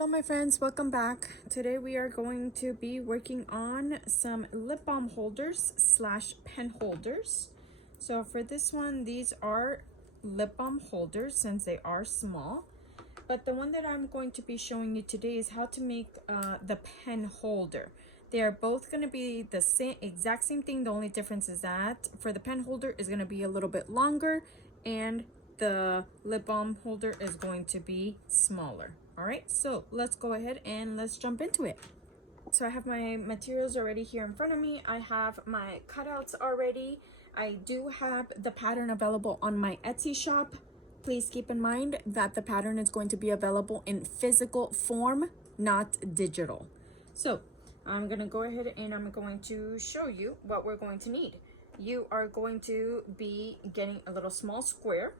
Hello my friends, welcome back. Today we are going to be working on some lip balm holders slash pen holders. So for this one, these are lip balm holders since they are small. But the one that I'm going to be showing you today is how to make the pen holder. They are both going to be the exact same thing. The only difference is that for the pen holder is going to be a little bit longer and the lip balm holder is going to be smaller. All right, so let's go ahead and let's jump into it. So I have my materials already here in front of me. I have my cutouts already. I do have the pattern available on my Etsy shop. Please keep in mind that the pattern is going to be available in physical form, not digital. So I'm gonna go ahead and I'm going to show you what we're going to need. You are going to be getting a little small square.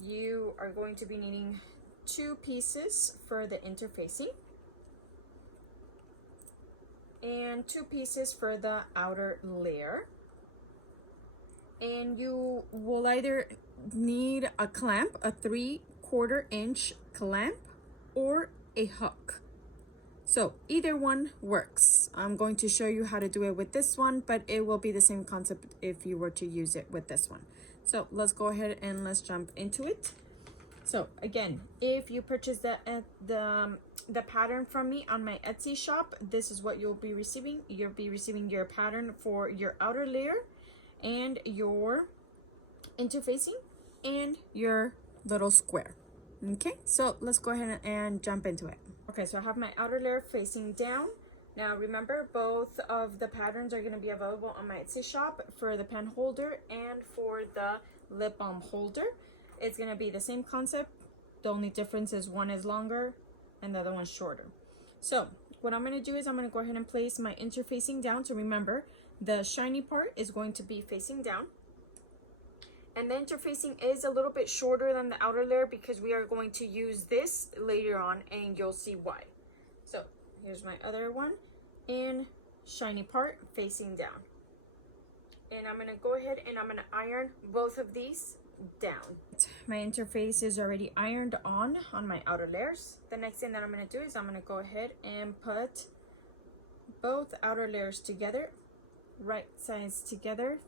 You are going to be needing 2 pieces for the interfacing and 2 pieces for the outer layer. And you will either need a clamp, a 3/4 inch clamp, or a hook. So either one works. I'm going to show you how to do it with this one, but it will be the same concept if you were to use it with this one. So let's go ahead and let's jump into it. So again, if you purchase the pattern from me on my Etsy shop, this is what you'll be receiving. You'll be receiving your pattern for your outer layer and your interfacing and your little square. Okay, so let's go ahead and jump into it. Okay, so I have my outer layer facing down. Now remember, both of the patterns are going to be available on my Etsy shop for the pen holder and for the lip balm holder. It's going to be the same concept. The only difference is one is longer and the other one's shorter. So what I'm going to do is I'm going to go ahead and place my interfacing down. So remember, the shiny part is going to be facing down. And the interfacing is a little bit shorter than the outer layer because we are going to use this later on and you'll see why. So here's my other one and shiny part facing down. And I'm going to go ahead and I'm going to iron both of these down. My interface is already ironed on my outer layers. The next thing that I'm going to do is I'm going to go ahead and put both outer layers together, right sides together,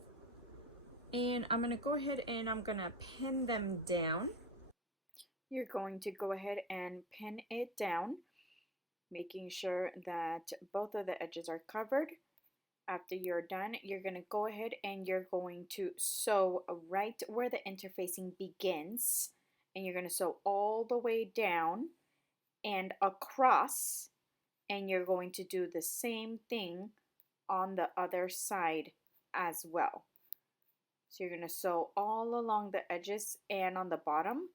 and I'm going to go ahead and I'm going to pin them down. You're going to go ahead and pin it down, making sure that both of the edges are covered. After you're done, you're going to go ahead and you're going to sew right where the interfacing begins, and you're going to sew all the way down and across, and you're going to do the same thing on the other side as well. So you're going to sew all along the edges and on the bottom,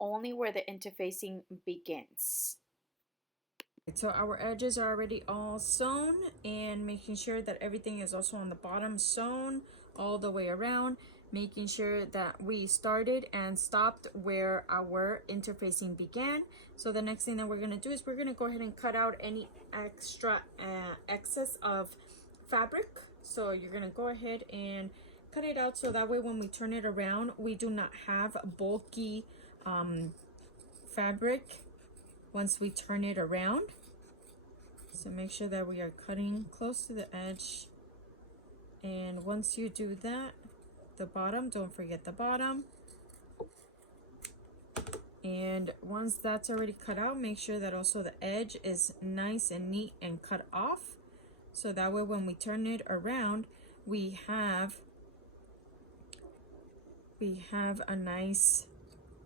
only where the interfacing begins. So our edges are already all sewn, and making sure that everything is also on the bottom sewn all the way around, making sure that we started and stopped where our interfacing began. So the next thing that we're going to do is we're going to go ahead and cut out any extra excess of fabric. So you're going to go ahead and cut it out so that way when we turn it around, we do not have bulky fabric once we turn it around. So make sure that we are cutting close to the edge, and once you do that, the bottom, don't forget the bottom. And once that's already cut out, make sure that also the edge is nice and neat and cut off, so that way when we turn it around, we have a nice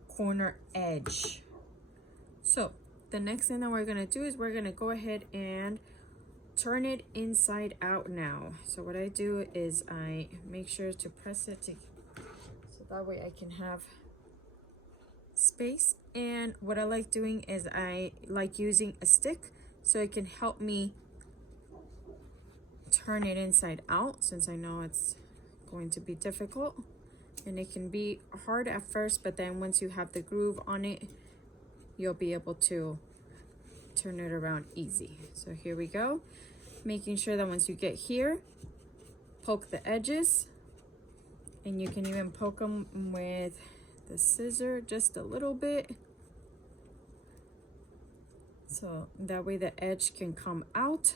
corner edge. So the next thing that we're going to do is we're going to go ahead and turn it inside out now. So what I do is I make sure to press it so that way I can have space. And what I like doing is I like using a stick so it can help me turn it inside out, since I know it's going to be difficult and it can be hard at first, but then once you have the groove on it, you'll be able to turn it around easy. So here we go, making sure that once you get here, poke the edges, and you can even poke them with the scissor just a little bit So that way the edge can come out.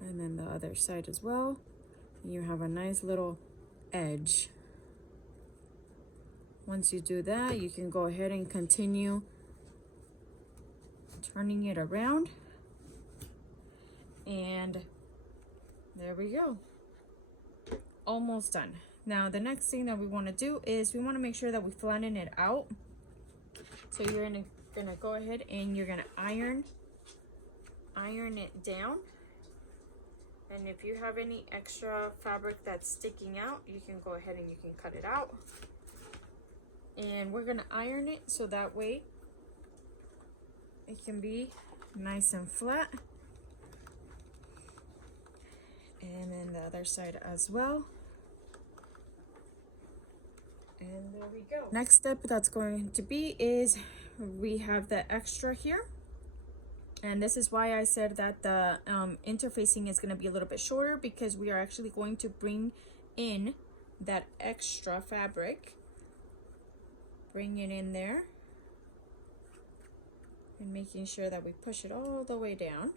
And then the other side as well. You have a nice little edge. Once you do that, you can go ahead and continue turning it around. And there we go. Almost done. Now the next thing that we want to do is we want to make sure that we flatten it out. So you're gonna go ahead and you're gonna iron it down. And if you have any extra fabric that's sticking out, you can go ahead and you can cut it out. And we're gonna iron it so that way it can be nice and flat. And then the other side as well. And there we go. Next step that's going to be is we have the extra here. And this is why I said that the interfacing is going to be a little bit shorter, because we are actually going to bring in that extra fabric. Bring it in there. And making sure that we push it all the way down.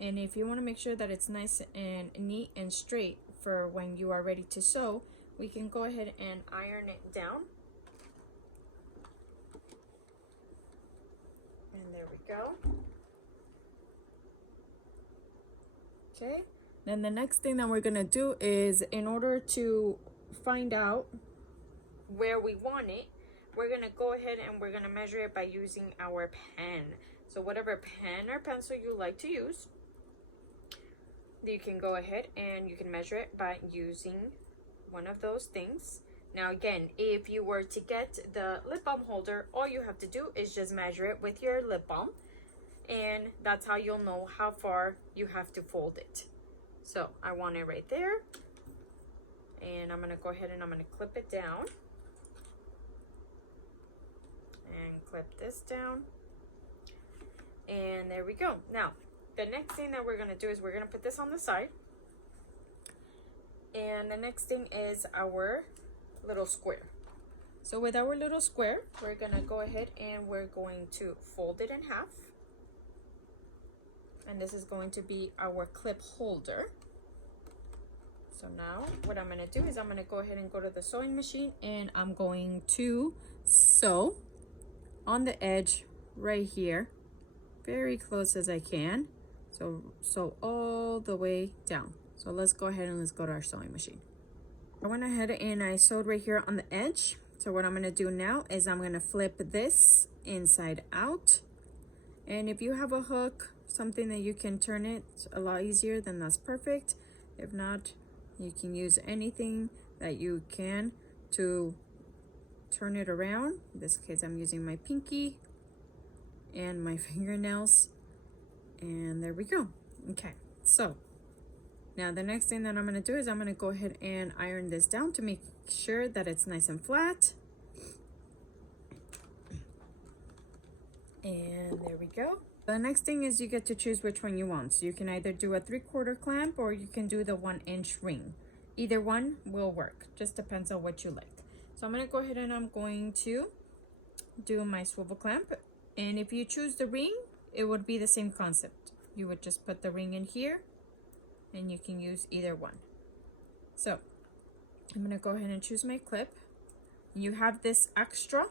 And if you want to make sure that it's nice and neat and straight for when you are ready to sew, we can go ahead and iron it down. And there we go. Okay, then the next thing that we're gonna do is, in order to find out where we want it, we're gonna go ahead and we're gonna measure it by using our pen. So whatever pen or pencil you like to use, you can go ahead and you can measure it by using one of those things. Now again, if you were to get the lip balm holder, all you have to do is just measure it with your lip balm, and that's how you'll know how far you have to fold it. So I want it right there, and I'm gonna go ahead and I'm gonna clip it down and clip this down, and there we go. Now the next thing that we're going to do is we're going to put this on the side. And the next thing is our little square. So with our little square, we're going to go ahead and we're going to fold it in half. And this is going to be our clip holder. So now what I'm going to do is I'm going to go ahead and go to the sewing machine, and I'm going to sew on the edge right here, very close as I can. So all the way down. So let's go ahead and let's go to our sewing machine. I went ahead and I sewed right here on the edge. So what I'm going to do now is I'm going to flip this inside out. And if you have a hook, something that you can turn it a lot easier, then that's perfect. If not, you can use anything that you can to turn it around. In this case, I'm using my pinky and my fingernails. And there we go. Okay, so now the next thing that I'm going to do is I'm going to go ahead and iron this down to make sure that it's nice and flat. And there we go. The next thing is you get to choose which one you want. So you can either do a 3/4 clamp or you can do the 1-inch ring. Either one will work, just depends on what you like. So I'm going to go ahead and I'm going to do my swivel clamp. And if you choose the ring, it would be the same concept. You would just put the ring in here and you can use either one. So I'm going to go ahead and choose my clip. You have this extra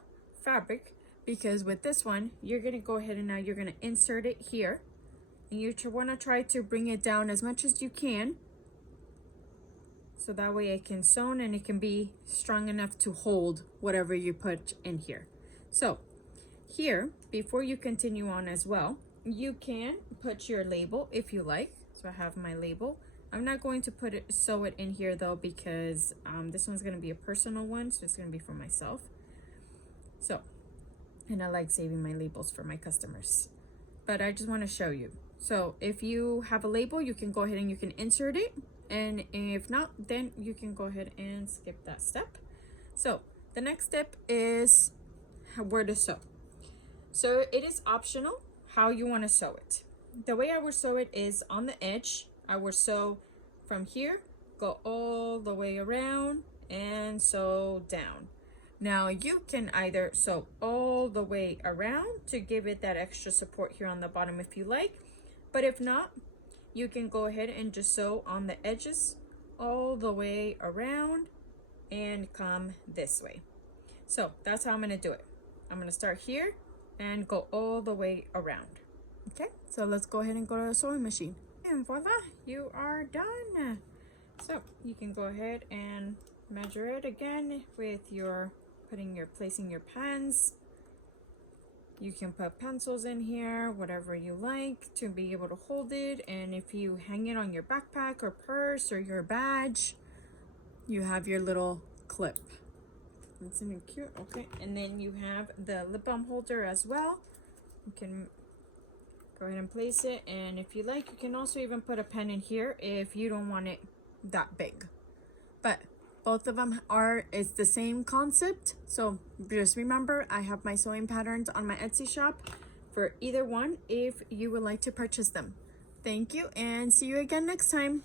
fabric because with this one, you're going to go ahead and now you're going to insert it here. And you want to try to bring it down as much as you can. So that way it can sew and it can be strong enough to hold whatever you put in here. So here, before you continue on as well, you can put your label if you like. So I have my label. I'm not going to sew it in here though, because this one's going to be a personal one, so it's going to be for myself. So, and I like saving my labels for my customers, but I just want to show you. So if you have a label, you can go ahead and you can insert it, and if not, then you can go ahead and skip that step. So the next step is where to sew. So it is optional how you want to sew it. The way I would sew it is on the edge. I would sew from here, go all the way around and sew down. Now you can either sew all the way around to give it that extra support here on the bottom if you like, but if not, you can go ahead and just sew on the edges all the way around and come this way. So that's how I'm going to do it. I'm going to start here and go all the way around. Okay, so let's go ahead and go to the sewing machine. And voila, you are done. So you can go ahead and measure it again with your placing your pens. You can put pencils in here, whatever you like to be able to hold it. And if you hang it on your backpack or purse or your badge, you have your little clip. Isn't it cute? Okay, and then you have the lip balm holder as well. You can go ahead and place it, and if you like, you can also even put a pen in here if you don't want it that big. But both of them it's the same concept. So just remember, I have my sewing patterns on my Etsy shop for either one if you would like to purchase them. Thank you, and see you again next time.